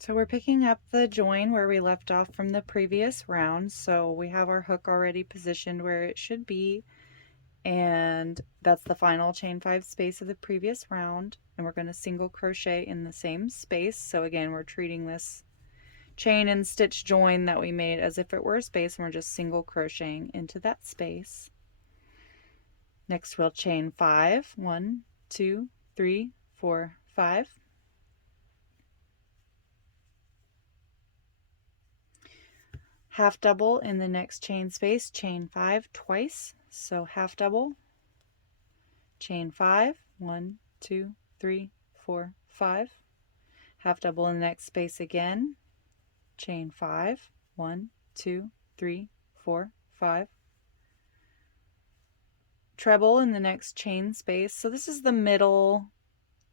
So we're picking up the join where we left off from the previous round. So we have our hook already positioned where it should be, and that's the final chain 5 space of the previous round, and we're going to single crochet in the same space. So again, we're treating this chain and stitch join that we made as if it were a space, and we're just single crocheting into that space. Next we'll chain 5, 1, 2, 3, 4, 5. Half double in the next chain space, chain 5 twice, so half double, chain 5, 1, 2, 3, 4, 5, half double in the next space again, chain 5, 1, 2, 3, 4, 5, treble in the next chain space. So this is the middle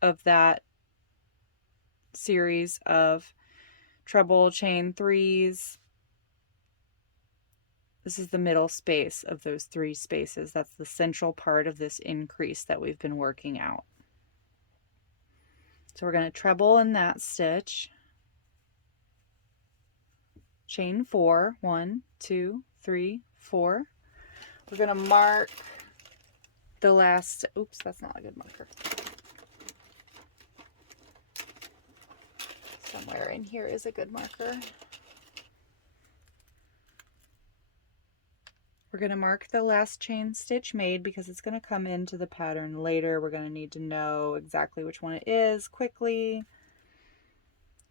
of that series of treble chain 3s. This is the middle space of those 3 spaces. That's the central part of this increase that we've been working out. So we're going to treble in that stitch, chain 4, 1, 2, 3, 4. We're going to mark the last, oops, that's not a good marker. Somewhere in here is a good marker. We're going to mark the last chain stitch made because it's going to come into the pattern later. We're going to need to know exactly which one it is quickly.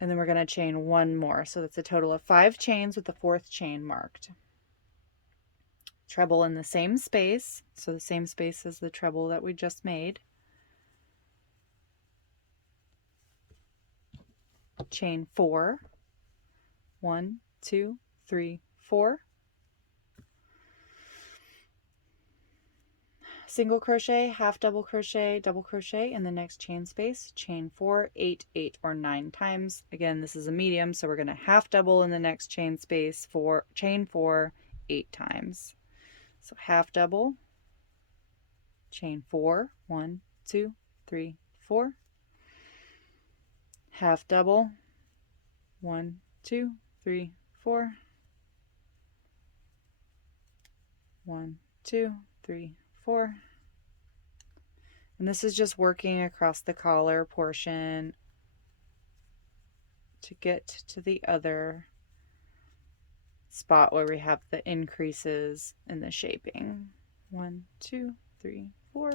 And then we're going to chain 1 more. So that's a total of 5 chains with the 4th chain marked. Treble in the same space, so the same space as the treble that we just made. Chain 4, 1, 2, 3, 4. Single crochet, half double crochet in the next chain space, chain 4, 8, 8 or 9 times. Again, this is a medium, so we're going to half double in the next chain space for chain 4, 8 times. So half double, chain 4, 1, 2, 3, 4, half double, 1, 2, 3, 4, 1, 2, 3, 4. And this is just working across the collar portion to get to the other spot where we have the increases in the shaping. 1, 2, 3, 4.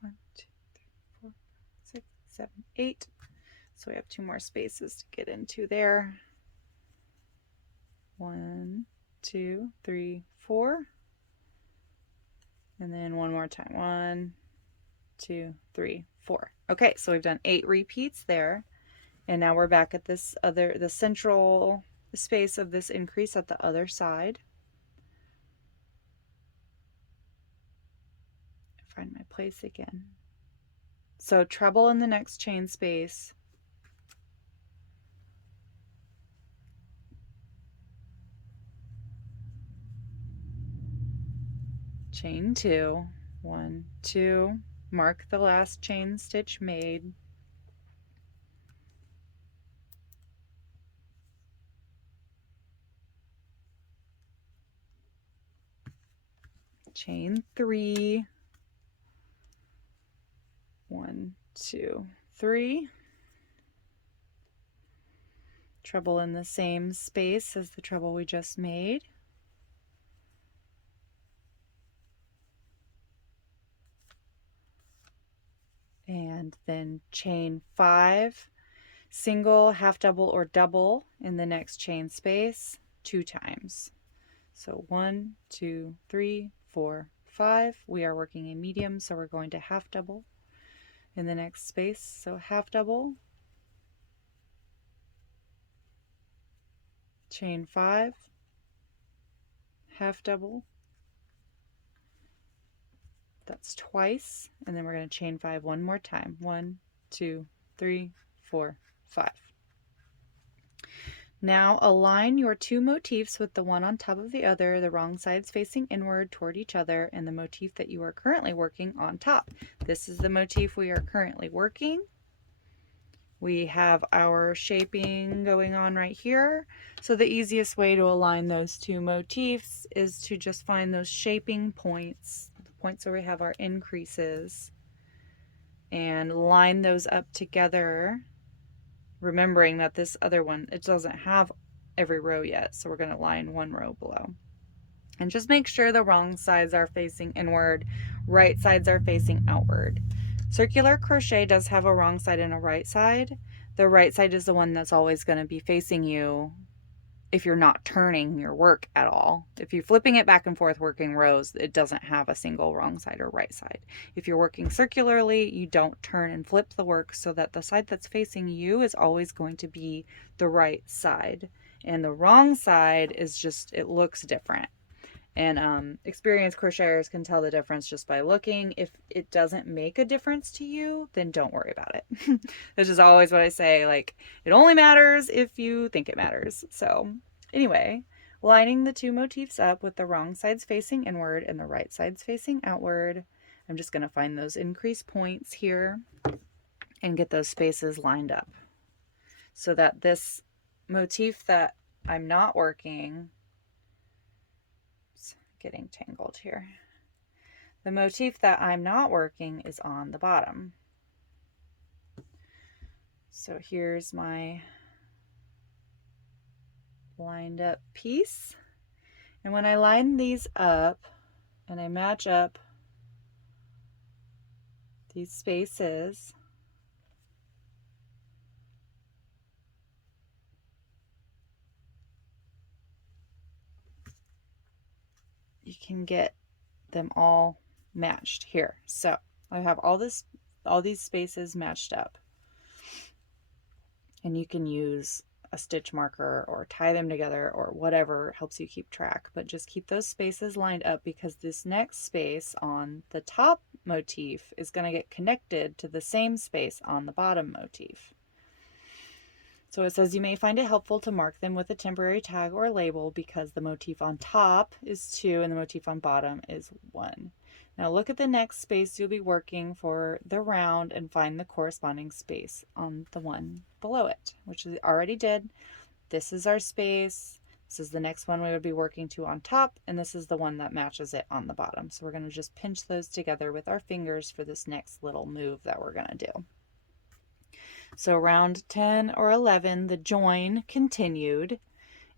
One, 2, 3, 4, 6, 7, 8. So we have 2 more spaces to get into there. 1, 2, 3, 4. And then one more time. 1, 2, 3, 4. Okay, so we've done 8 repeats there. And now we're back at this other, the central space of this increase at the other side. Find my place again. So treble in the next chain space. Chain 2, 1, 2, mark the last chain stitch made. Chain 3, 1, 2, 3. Treble in the same space as the treble we just made. And then chain 5, single, half double, or double in the next chain space 2 times. So 1, 2, 3, 4, 5. We are working a medium, so we're going to half double in the next space. So half double, chain 5, half double. That's twice, and then we're going to chain 5 one more time. 1, 2, 3, 4, 5. Now align your two motifs with the one on top of the other, the wrong sides facing inward toward each other, and the motif that you are currently working on top. This is the motif we are currently working. We have our shaping going on right here. So the easiest way to align those two motifs is to just find those shaping points, the points where we have our increases, and line those up together, remembering that this other one, it doesn't have every row yet, so we're going to line one row below. And just make sure the wrong sides are facing inward, right sides are facing outward. Circular crochet does have a wrong side and a right side. The right side is the one that's always going to be facing you if you're not turning your work at all. If you're flipping it back and forth working rows, it doesn't have a single wrong side or right side. If you're working circularly, you don't turn and flip the work, so that the side that's facing you is always going to be the right side. And the wrong side is just, it looks different. And experienced crocheters can tell the difference just by looking. If it doesn't make a difference to you, then don't worry about it. This is always what I say, like, it only matters if you think it matters. So anyway, lining the two motifs up with the wrong sides facing inward and the right sides facing outward. I'm just going to find those increase points here and get those spaces lined up so that this motif that I'm not working, getting tangled here. The motif that I'm not working is on the bottom. So here's my lined up piece. And when I line these up and I match up these spaces, you can get them all matched here. So I have all these spaces matched up, and you can use a stitch marker or tie them together or whatever helps you keep track, but just keep those spaces lined up, because this next space on the top motif is going to get connected to the same space on the bottom motif. So it says you may find it helpful to mark them with a temporary tag or label, because the motif on top is 2 and the motif on bottom is 1. Now look at the next space you'll be working for the round and find the corresponding space on the one below it, which we already did. This is our space. This is the next one we would be working to on top, and this is the one that matches it on the bottom. So we're going to just pinch those together with our fingers for this next little move that we're going to do. So round 10 or 11, the join continued.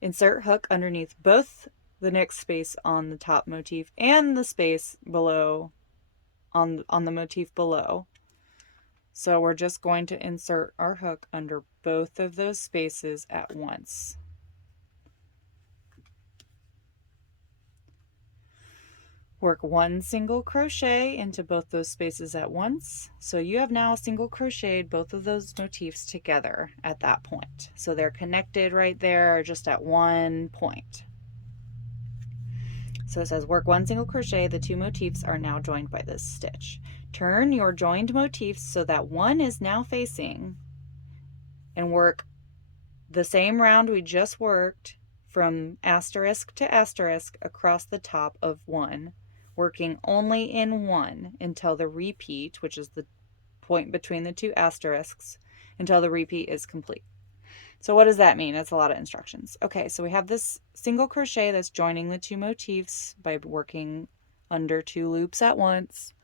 Insert hook underneath both the next space on the top motif and the space below on the motif below. So we're just going to insert our hook under both of those spaces at once. Work one single crochet into both those spaces at once. So you have now single crocheted both of those motifs together at that point. So they're connected right there, just at one point. So it says work one single crochet, the two motifs are now joined by this stitch. Turn your joined motifs so that one is now facing, and work the same round we just worked from asterisk to asterisk across the top of one, working only in one until the repeat, which is the point between the two asterisks, until the repeat is complete. So what does that mean? That's a lot of instructions. Okay, so we have this single crochet that's joining the two motifs by working under 2 loops at once.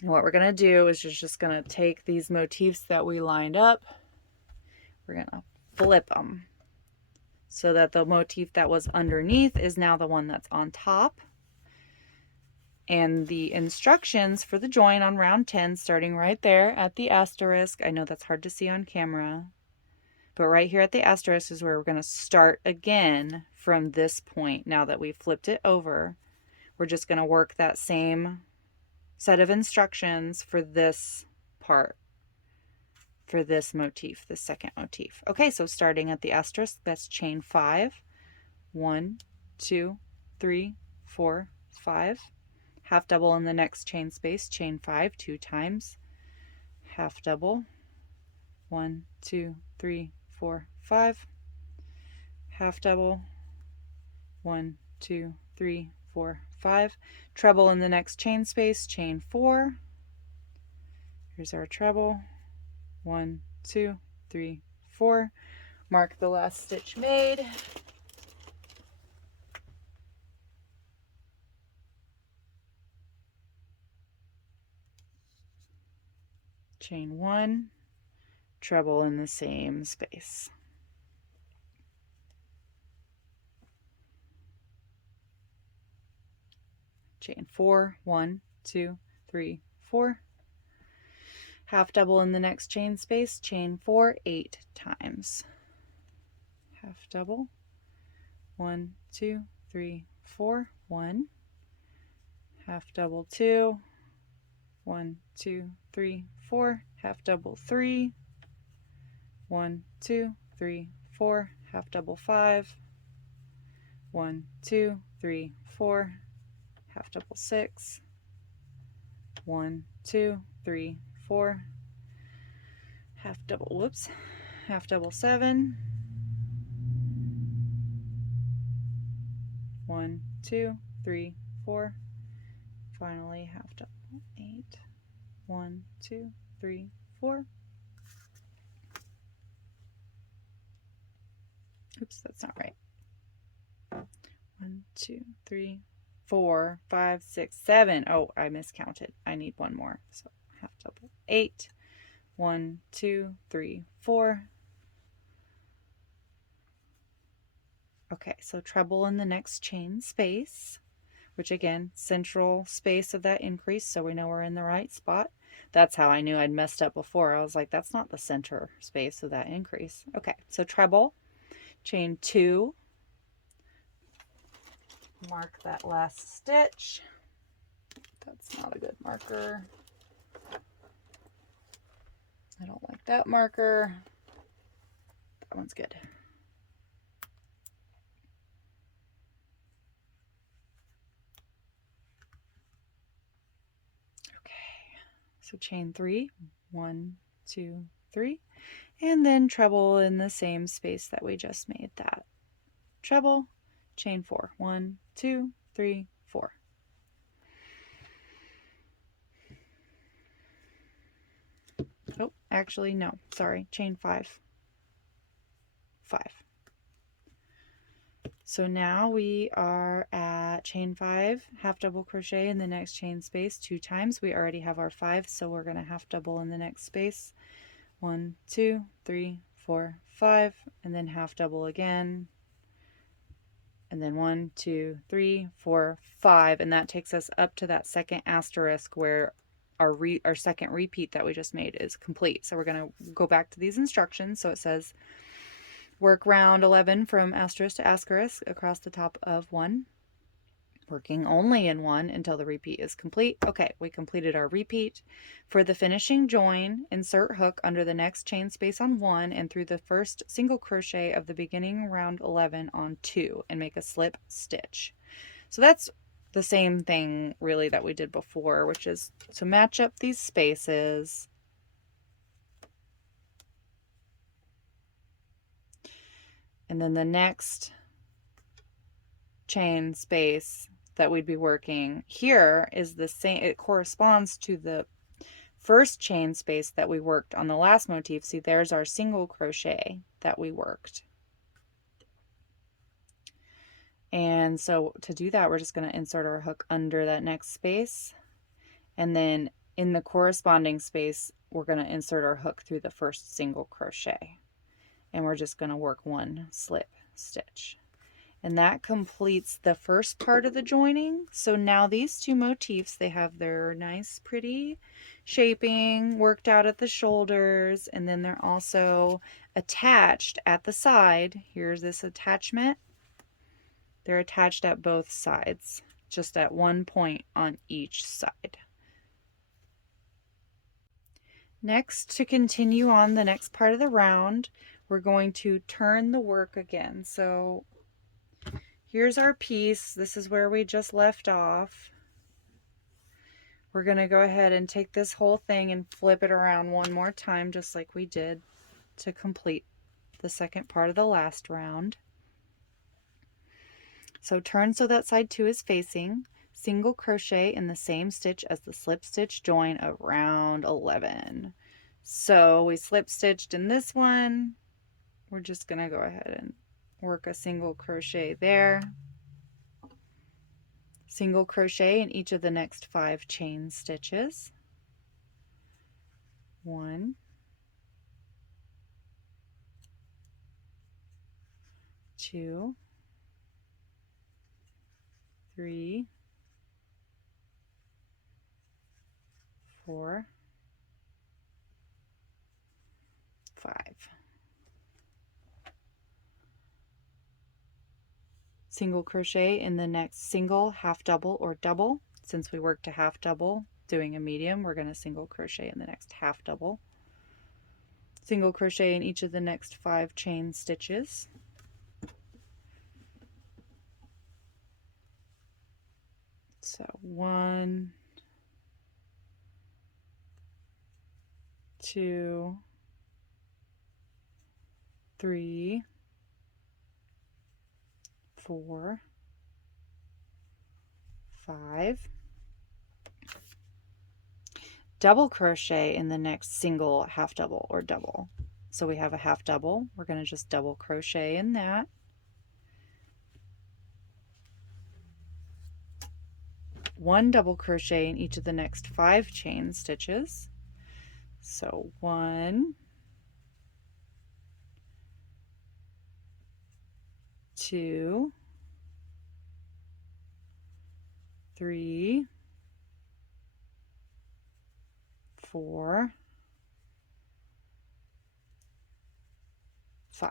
And what we're going to do is just going to take these motifs that we lined up, we're going to flip them so that the motif that was underneath is now the one that's on top. And the instructions for the join on round 10, starting right there at the asterisk, I know that's hard to see on camera, but right here at the asterisk is where we're going to start again from this point. Now that we've flipped it over, we're just going to work that same set of instructions for this part, for this motif, the second motif. Okay, so starting at the asterisk, that's chain 5. 1, 2, 3, 4, 5. Half double in the next chain space, chain 5 2 times, half double, 1, 2, 3, 4, 5, half double, 1, 2, 3, 4, 5, treble in the next chain space, chain 4. Here's our treble, 1, 2, 3, 4. Mark the last stitch made. Chain 1, treble in the same space. Chain 4, 1, 2, 3, 4. Half double in the next chain space, chain 4 8 times. Half double, 1, 2, 3, 4, 1. Half double 2, 1, 2, 3, 4. Half double 3, 1, 2, 3, 4. Half double 5, 1, 2, 3, 4. Half double 6, 1, 2, 3, 4. Half double, whoops, half double 7, 1, 2, 3, 4. Finally, half double 8, 1, 2, 3, 4. Oops, that's not right. 1, 2, 3, 4, 5, 6, 7. Oh, I miscounted. I need one more. So half double 8, 1, 2, 3, 4. Okay, so treble in the next chain space, which again, central space of that increase, so we know we're in the right spot. That's how I knew I'd messed up before. I was like, that's not the center space of that increase. Okay, so treble, chain 2, mark that last stitch. That's not a good marker. I don't like that marker. That one's good. Okay, so chain 3, 1, 2, 3, and then treble in the same space that we just made that. Treble, chain 4, 1, 2, 3, 4. Oh, actually, no, sorry, chain 5, 5. So now we are at chain 5, half double crochet in the next chain space 2 times. We already have our 5, so we're going to half double in the next space. 1, 2, 3, 4, 5, and then half double again. And then 1, 2, 3, 4, 5, and that takes us up to that second asterisk where our second repeat that we just made is complete. So we're going to go back to these instructions. So it says work round 11 from asterisk to asterisk across the top of 1, working only in 1 until the repeat is complete. Okay, we completed our repeat. For the finishing join, insert hook under the next chain space on 1 and through the first single crochet of the beginning round 11 on 2 and make a slip stitch. So that's the same thing really that we did before, which is to match up these spaces. And then the next chain space that we'd be working here is the same. It corresponds to the first chain space that we worked on the last motif. See, there's our single crochet that we worked. And so to do that, we're just going to insert our hook under that next space. And then in the corresponding space, we're going to insert our hook through the first single crochet. And we're just going to work 1 slip stitch. And that completes the first part of the joining. So now these 2 motifs, they have their nice pretty shaping worked out at the shoulders, and then they're also attached at the side. Here's this attachment. They're attached at both sides, just at one point on each side. Next, to continue on the next part of the round, we're going to turn the work again. So here's our piece. This is where we just left off. We're going to go ahead and take this whole thing and flip it around one more time, just like we did to complete the second part of the last round. So turn so that side 2 is facing, single crochet in the same stitch as the slip stitch join of round 11. So we slip stitched in this one. We're just going to go ahead and work a single crochet there. Single crochet in each of the next 5 chain stitches. 1, 2, 3, 4, 5. Single crochet in the next single, half double, or double. Since we worked a half double doing a medium, we're going to single crochet in the next half double. Single crochet in each of the next 5 chain stitches. So 1, 2, 3, 4, 5. Double crochet in the next single, half double, or double. So we have a half double. We're going to just double crochet in that. One double crochet in each of the next 5 chain stitches. So 1, 2, 3, 4, 5.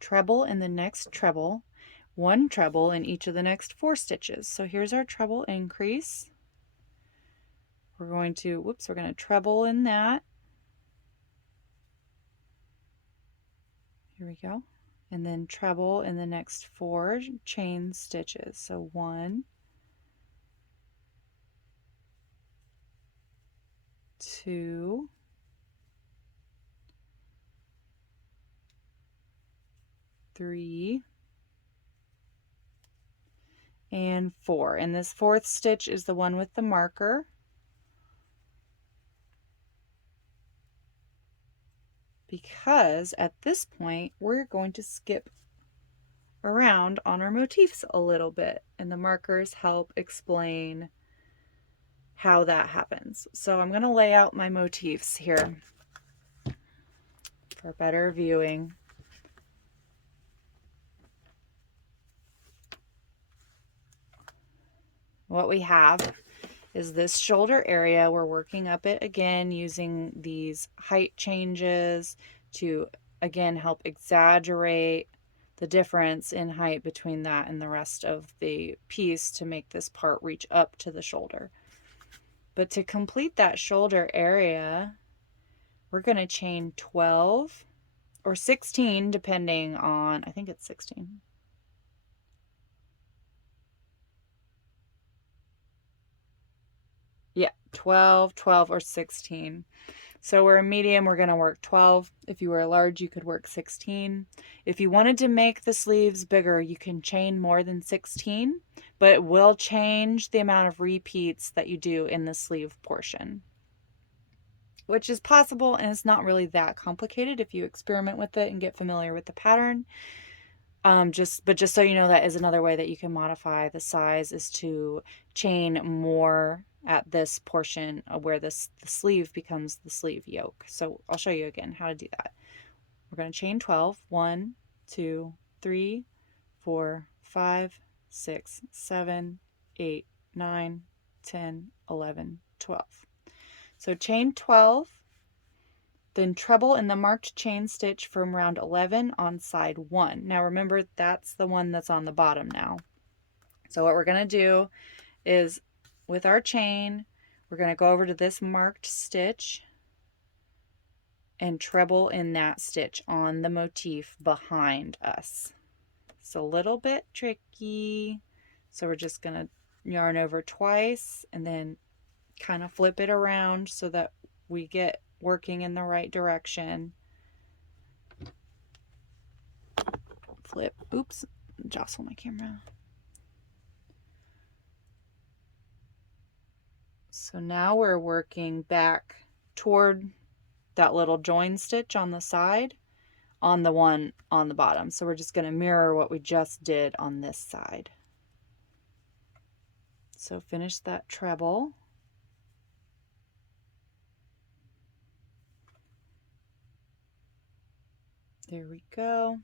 Treble in the next treble, 1 treble in each of the next 4 stitches. So here's our treble increase. We're going to treble in that. Here we go. And then treble in the next 4 chain stitches. So 1, 2, 3, and 4. And this 4th stitch is the one with the marker. Because at this point we're going to skip around on our motifs a little bit, and the markers help explain how that happens. So I'm going to lay out my motifs here for better viewing. What we have is this shoulder area. We're working up it again using these height changes to again help exaggerate the difference in height between that and the rest of the piece to make this part reach up to the shoulder. But to complete that shoulder area, we're going to chain 12 or 16 depending on, I think it's 16. Yeah, 12, 12, or 16. So we're a medium, we're going to work 12. If you were a large, you could work 16. If you wanted to make the sleeves bigger, you can chain more than 16, but it will change the amount of repeats that you do in the sleeve portion, which is possible, and it's not really that complicated if you experiment with it and get familiar with the pattern. Just so you know, that is another way that you can modify the size, is to chain more at this portion where the sleeve becomes the sleeve yoke. So I'll show you again how to do that. We're going to chain 12. 1, 2, 3, 4, 5, 6, 7, 8, 9, 10, 11, 12. So chain 12. Then treble in the marked chain stitch from round 11 on side 1. Now remember, that's the one that's on the bottom now. So what we're going to do is, with our chain, we're going to go over to this marked stitch and treble in that stitch on the motif behind us. It's a little bit tricky. So we're just going to yarn over twice and then kind of flip it around so that we get working in the right direction. Flip, oops, jostle my camera. So now we're working back toward that little join stitch on the side on the one on the bottom. So we're just going to mirror what we just did on this side. So finish that treble. There we go.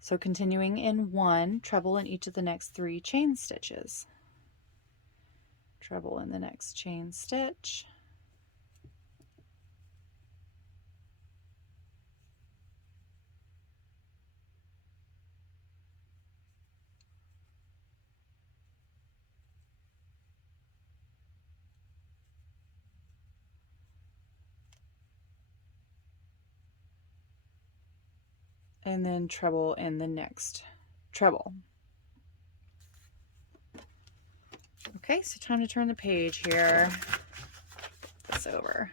So continuing in 1, treble in each of the next 3 chain stitches. Treble in the next chain stitch. And then treble in the next treble. Okay, so time to turn the page here. This over.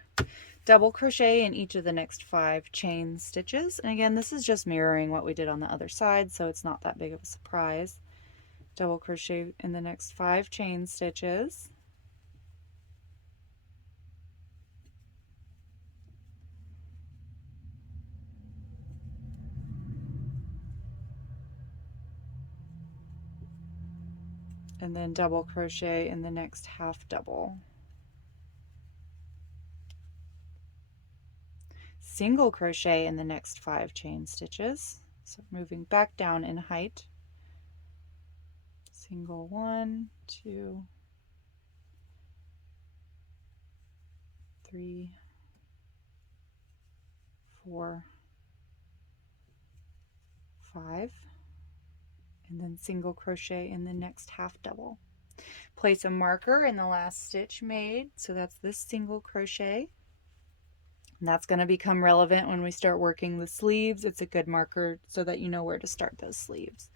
Double crochet in each of the next 5 chain stitches. And again, this is just mirroring what we did on the other side, so it's not that big of a surprise. Double crochet in the next 5 chain stitches. And then double crochet in the next half double. Single crochet in the next 5 chain stitches. So moving back down in height. Single 1, 2, 3, 4, 5, and then single crochet in the next half double. Place a marker in the last stitch made, so that's this single crochet. And that's going to become relevant when we start working the sleeves. It's a good marker so that you know where to start those sleeves.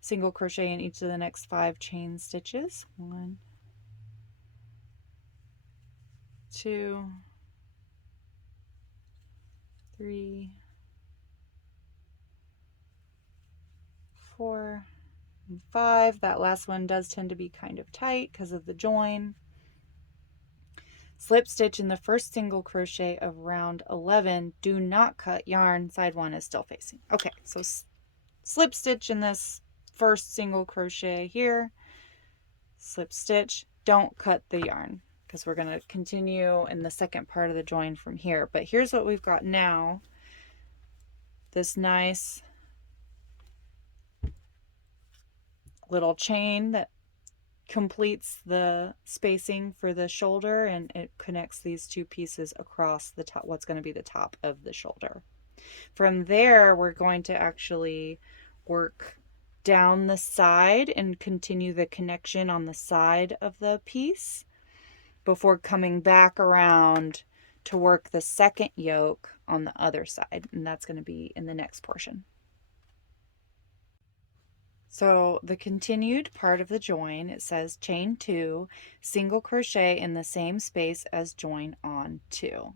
Single crochet in each of the next 5 chain stitches. 1, 2, 3, 4, and 5. That last one does tend to be kind of tight because of the join. Slip stitch in the first single crochet of round 11. Do not cut yarn. Side 1 is still facing. Okay, so slip stitch in this first single crochet here. Slip stitch. Don't cut the yarn because we're going to continue in the second part of the join from here. But here's what we've got now. This nice little chain that completes the spacing for the shoulder, and it connects these 2 pieces across the top, what's going to be the top of the shoulder. From there, we're going to actually work down the side and continue the connection on the side of the piece before coming back around to work the second yoke on the other side, and that's going to be in the next portion. So the continued part of the join, it says chain 2, single crochet in the same space as join on 2.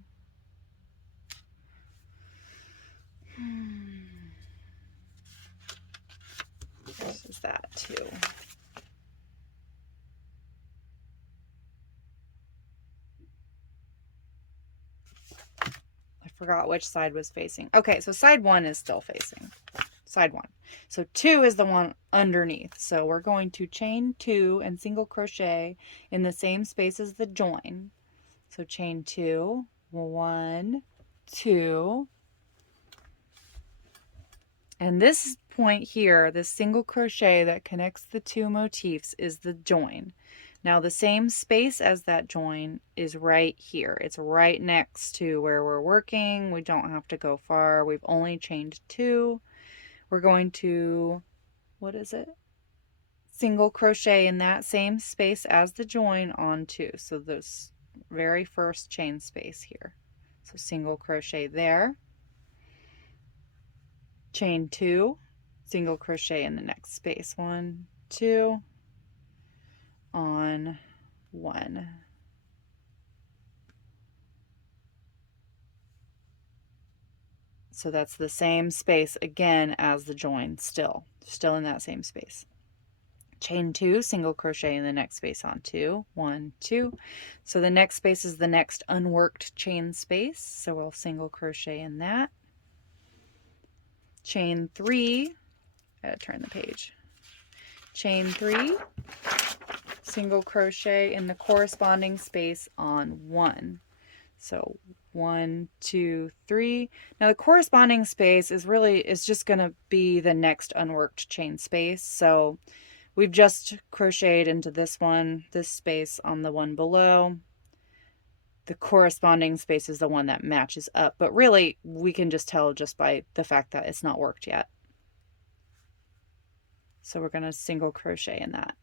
This is that 2. I forgot which side was facing. Okay, so side 1 is still facing. Side 1. So 2 is the one underneath. So we're going to chain 2 and single crochet in the same space as the join. So chain 2, 1, 2. And this point here, this single crochet that connects the 2 motifs, is the join. Now the same space as that join is right here. It's right next to where we're working. We don't have to go far. We've only chained 2. We're going to, what is it? Single crochet in that same space as the join on 2. So this very first chain space here. So single crochet there. Chain 2, single crochet in the next space. 1, 2. on 1. So that's the same space again as the join, still in that same space. Chain 2, single crochet in the next space on 2, 1, 2. So the next space is the next unworked chain space, so we'll single crochet in that. Chain 3, gotta turn the page. Chain 3, single crochet in the corresponding space on 1. So 1, 2, 3. Now the corresponding space is just going to be the next unworked chain space. So we've just crocheted into this space on the one below. The corresponding space is the one that matches up, but really we can just tell just by the fact that it's not worked yet. So we're going to single crochet in that.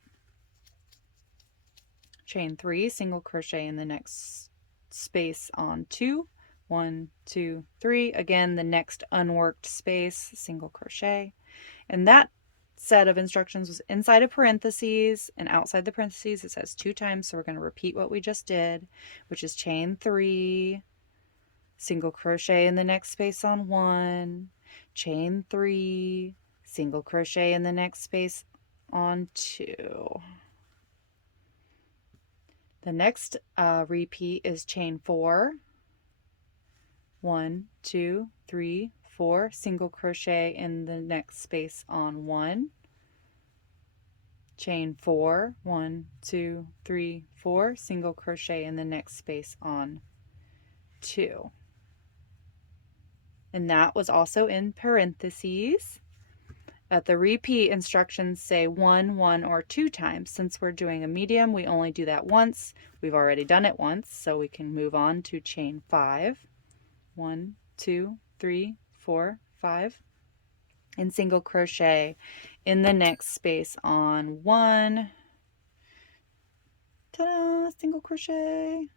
Chain 3, single crochet in the next space on 2, 1, 2, 3. Again, the next unworked space, single crochet. And that set of instructions was inside of parentheses, and outside the parentheses it says 2 times, so we're going to repeat what we just did, which is chain 3, single crochet in the next space on 1, chain 3, single crochet in the next space on 2. The next repeat is chain 4, 1, 2, 3, 4, single crochet in the next space on 1, chain 4, 1, 2, 3, 4, single crochet in the next space on 2. And that was also in parentheses. The repeat instructions say 1, 1, or 2 times. Since we're doing a medium, we only do that once. We've already done it once, so we can move on to chain 5. 1, 2, 3, 4, 5. And single crochet in the next space on 1. Ta-da! Single crochet.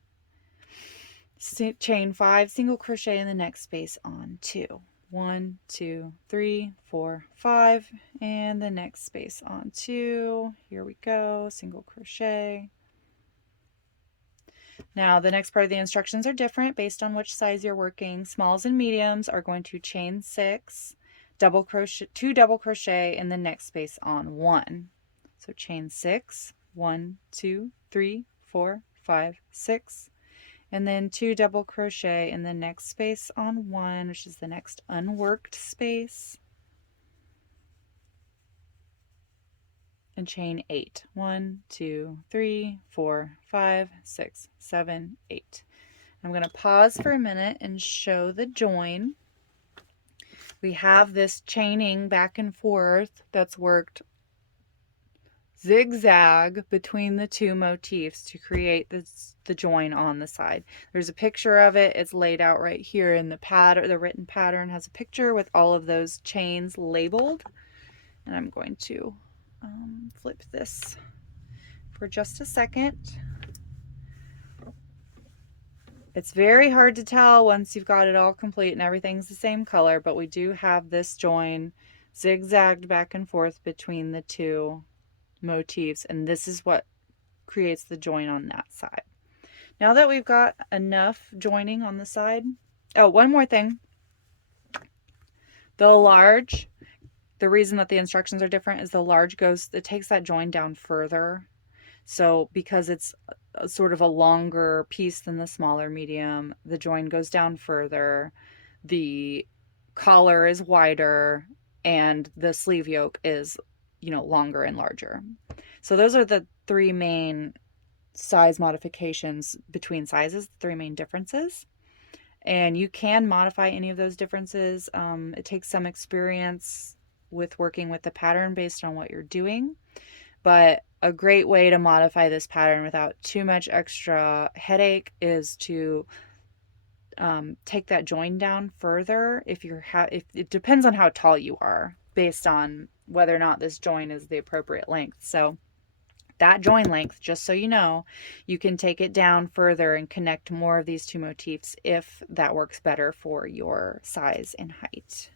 Chain 5, single crochet in the next space on 2. 1, 2, 3, 4, 5, and the next space on 2. Here we go, single crochet. Now the next part of the instructions are different based on which size you're working. Smalls and mediums are going to chain 6, double crochet, 2 double crochet in the next space on 1. So chain 6, 1, 2, 3, 4, 5, 6. And then 2 double crochet in the next space on 1, which is the next unworked space, and chain 8. 1, 2, 3, 4, 5, 6, 7, 8. I'm going to pause for a minute and show the join. We have this chaining back and forth that's worked zigzag between the 2 motifs to create the join on the side. There's a picture of it. It's laid out right here in the pattern. The written pattern has a picture with all of those chains labeled. And I'm going to flip this for just a second. It's very hard to tell once you've got it all complete and everything's the same color, but we do have this join zigzagged back and forth between the 2 motifs, and this is what creates the join on that side. Now that we've got enough joining on the side, oh, one more thing. The large, the reason that the instructions are different is the large it takes that join down further. So because it's sort of a longer piece than the smaller medium, the join goes down further, the collar is wider, and the sleeve yoke is, you know, longer and larger. So those are the 3 main size modifications between sizes, the 3 main differences. And you can modify any of those differences. It takes some experience with working with the pattern based on what you're doing. But a great way to modify this pattern without too much extra headache is to take that join down further. If it depends on how tall you are, based on whether or not this join is the appropriate length. So that join length, just so you know, you can take it down further and connect more of these 2 motifs if that works better for your size and height.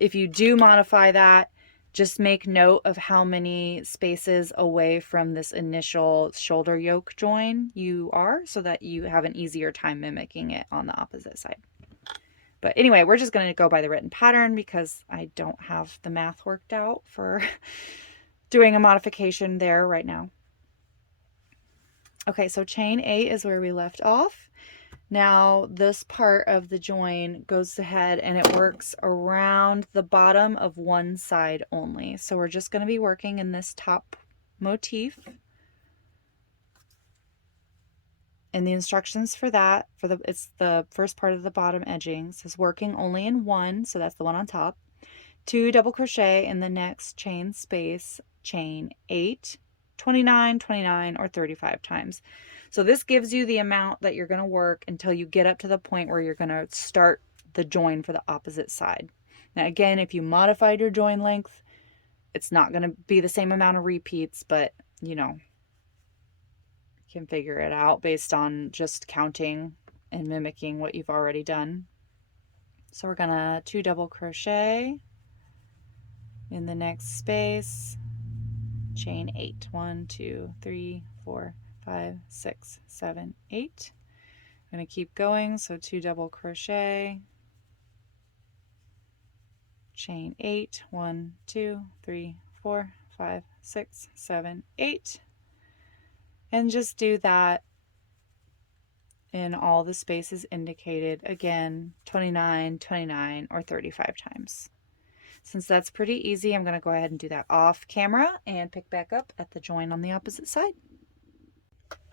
If you do modify that, Just make note of how many spaces away from this initial shoulder yoke join you are so that you have an easier time mimicking it on the opposite side. But anyway, we're just going to go by the written pattern because I don't have the math worked out for doing a modification there right now. Okay, so chain 8 is where we left off. Now this part of the join goes ahead and it works around the bottom of one side only. So we're just going to be working in this top motif. And the instructions for that, it's the first part of the bottom edging, says working only in one, so that's the one on top. 2 double crochet in the next chain space, chain 8, 29, 29, or 35 times. So this gives you the amount that you're going to work until you get up to the point where you're going to start the join for the opposite side. Now again, if you modified your join length, it's not going to be the same amount of repeats, but you know, you can figure it out based on just counting and mimicking what you've already done. So we're gonna 2 double crochet in the next space, chain 8. 1, 2, 3, 4, 5, 6, 7, 8. I'm going to keep going, so 2 double crochet, chain 8, 1, 2, 3, 4, 5, 6, 7, 8, and just do that in all the spaces indicated, again 29, 29, or 35 times. Since that's pretty easy, I'm going to go ahead and do that off camera and pick back up at the join on the opposite side.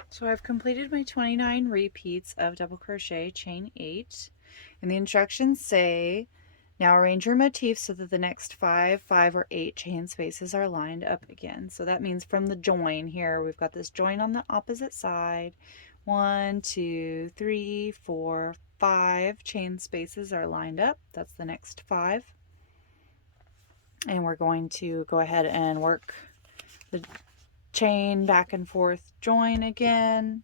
So I've completed my 29 repeats of double crochet chain 8, and the instructions say, now arrange your motif so that the next 5, 5, or 8 chain spaces are lined up again. So that means from the join here, we've got this join on the opposite side. 1, 2, 3, 4, 5 chain spaces are lined up. That's the next 5. And we're going to go ahead and work the chain back and forth join again.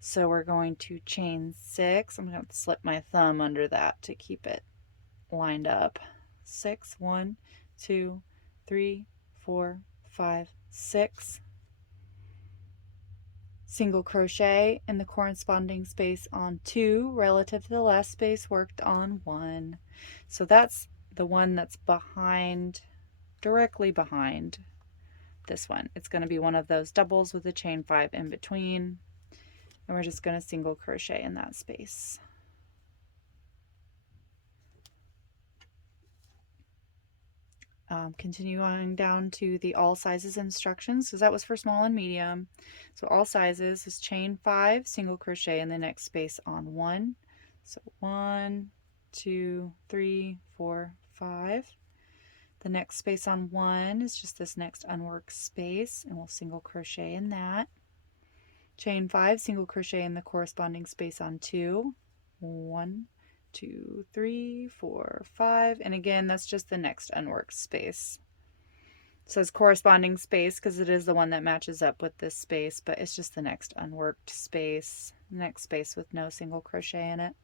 So we're going to chain 6. I'm going to slip my thumb under that to keep it lined up. 6, 1, 2, 3, 4, 5, 6. Single crochet in the corresponding space on 2 relative to the last space worked on 1. So that's the one that's behind, directly behind this one. It's going to be one of those doubles with a chain 5 in between, and we're just going to single crochet in that space. Continue on down to the all sizes instructions, because that was for small and medium. So all sizes is chain 5, single crochet in the next space on 1. So 1, 2, 3, 4, 5. The next space on 1 is just this next unworked space, and we'll single crochet in that. Chain 5, single crochet in the corresponding space on 2. 1, 2, 3, 4, 5, and again that's just the next unworked space. It says corresponding space because it is the one that matches up with this space, but it's just the next unworked space, next space with no single crochet in it.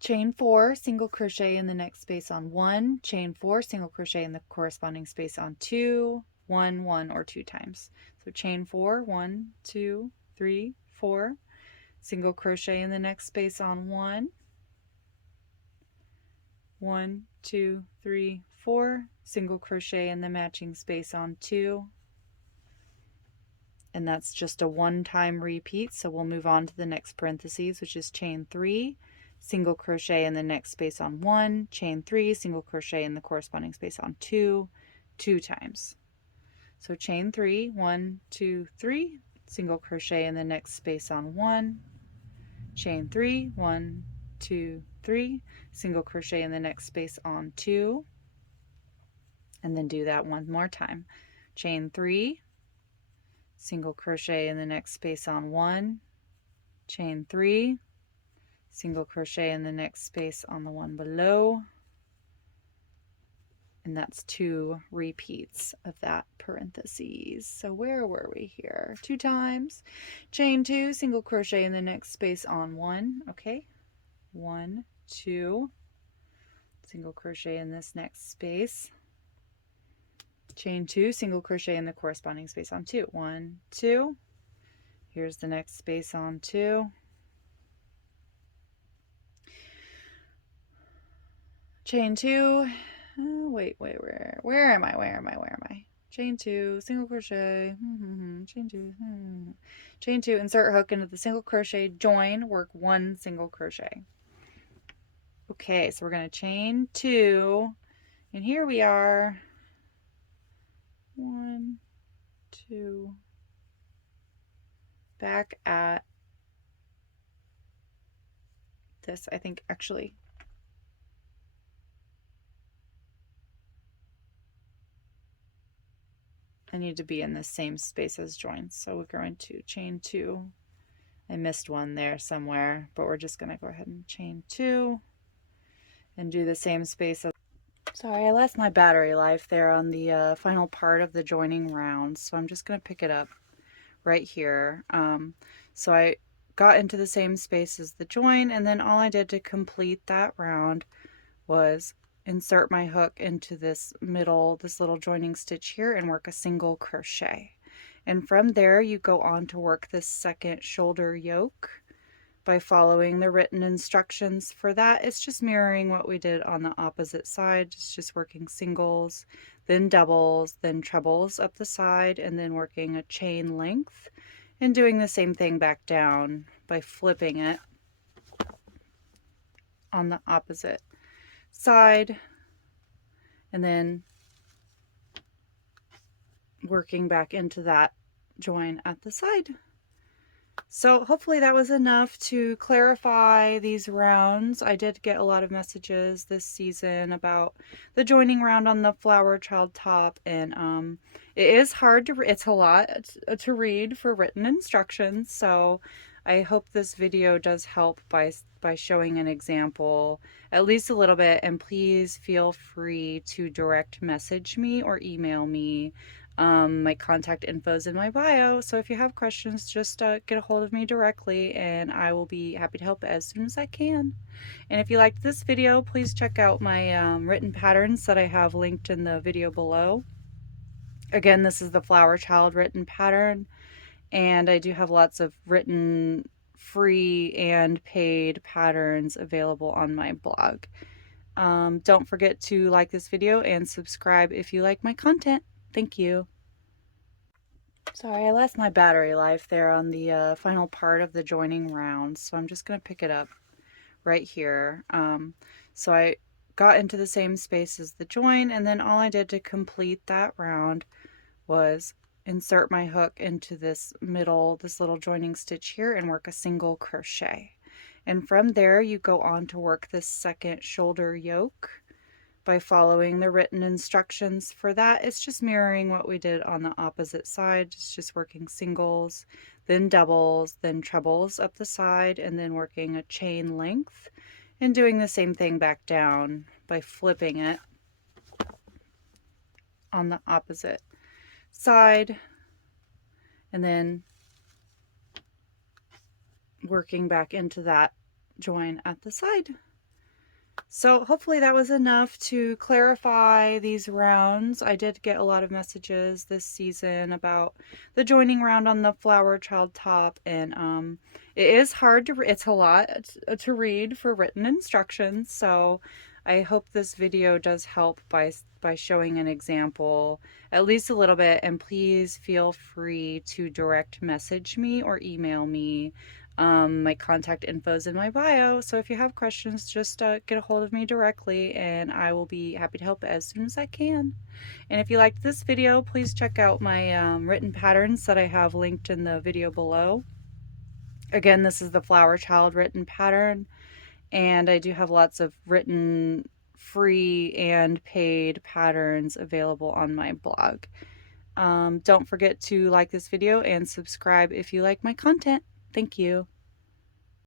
Chain 4, single crochet in the next space on 1, chain 4, single crochet in the corresponding space on 2, 1, 1, or 2 times. So chain 4, 1, 2, 3, 4, single crochet in the next space on 1, 1, 2, 3, 4, single crochet in the matching space on 2, and that's just a one-time repeat. So we'll move on to the next parentheses, which is chain 3, single crochet in the next space on 1, chain 3, single crochet in the corresponding space on 2, 2 times. So chain 3, 1, 2, 3, single crochet in the next space on 1, chain 3, 1, 2, 3, single crochet in the next space on 2, and then do that one more time. Chain 3, single crochet in the next space on 1, chain 3, single crochet in the next space on the one below, and that's 2 repeats of that parentheses. So where were we here? 2 times. Chain 2, single crochet in the next space on 1. Okay, 1, 2, single crochet in this next space, chain 2, single crochet in the corresponding space on 2. 1, 2. Here's the next space on 2. Chain 2. Wait, where am I? Chain 2, single crochet, chain 2, chain 2, insert hook into the single crochet, join, work 1 single crochet. Okay, so we're going to chain 2, and here we are. 1, 2, back at this. I think actually I need to be in the same space as joins, so we're going to chain 2. I missed one there somewhere, but we're just going to go ahead and chain 2 and do the same space as. Sorry, I lost my battery life there on the final part of the joining round, so I'm just going to pick it up right here. So I got into the same space as the join, and then all I did to complete that round was insert my hook into this little joining stitch here and work a single crochet. And from there you go on to work this second shoulder yoke by following the written instructions. For that, it's just mirroring what we did on the opposite side. It's just working singles, then doubles, then trebles up the side, and then working a chain length and doing the same thing back down by flipping it on the opposite side and then working back into that join at the side. So hopefully that was enough to clarify these rounds. I did get a lot of messages this season about the joining round on the Flower Child top, and it is hard to, it's a lot to read for written instructions, so I hope this video does help by showing an example at least a little bit, and please feel free to direct message me or email me. My contact info is in my bio, so if you have questions, just get a hold of me directly and I will be happy to help as soon as I can. And if you liked this video, please check out my written patterns that I have linked in the video below. Again, this is the Flower Child written pattern, and I do have lots of written free and paid patterns available on my blog. Don't forget to like this video and subscribe if you like my content. Thank you. Sorry, I lost my battery life there on the final part of the joining round, so I'm just going to pick it up right here. So I got into the same space as the join, and then all I did to complete that round was insert my hook into this little joining stitch here and work a single crochet. And from there you go on to work this second shoulder yoke by following the written instructions. For that, it's just mirroring what we did on the opposite side. It's just working singles, then doubles, then trebles up the side, and then working a chain length and doing the same thing back down by flipping it on the opposite side and then working back into that join at the side. So hopefully that was enough to clarify these rounds. I did get a lot of messages this season about the joining round on the Flower Child top, and it is hard to, it's a lot to read for written instructions, so I hope this video does help by showing an example at least a little bit, and please feel free to direct message me or email me. My contact info is in my bio, so if you have questions, just get a hold of me directly and I will be happy to help as soon as I can. And if you liked this video, please check out my written patterns that I have linked in the video below. Again, this is the Flower Child written pattern, and I do have lots of written free and paid patterns available on my blog. Don't forget to like this video and subscribe if you like my content. Thank you.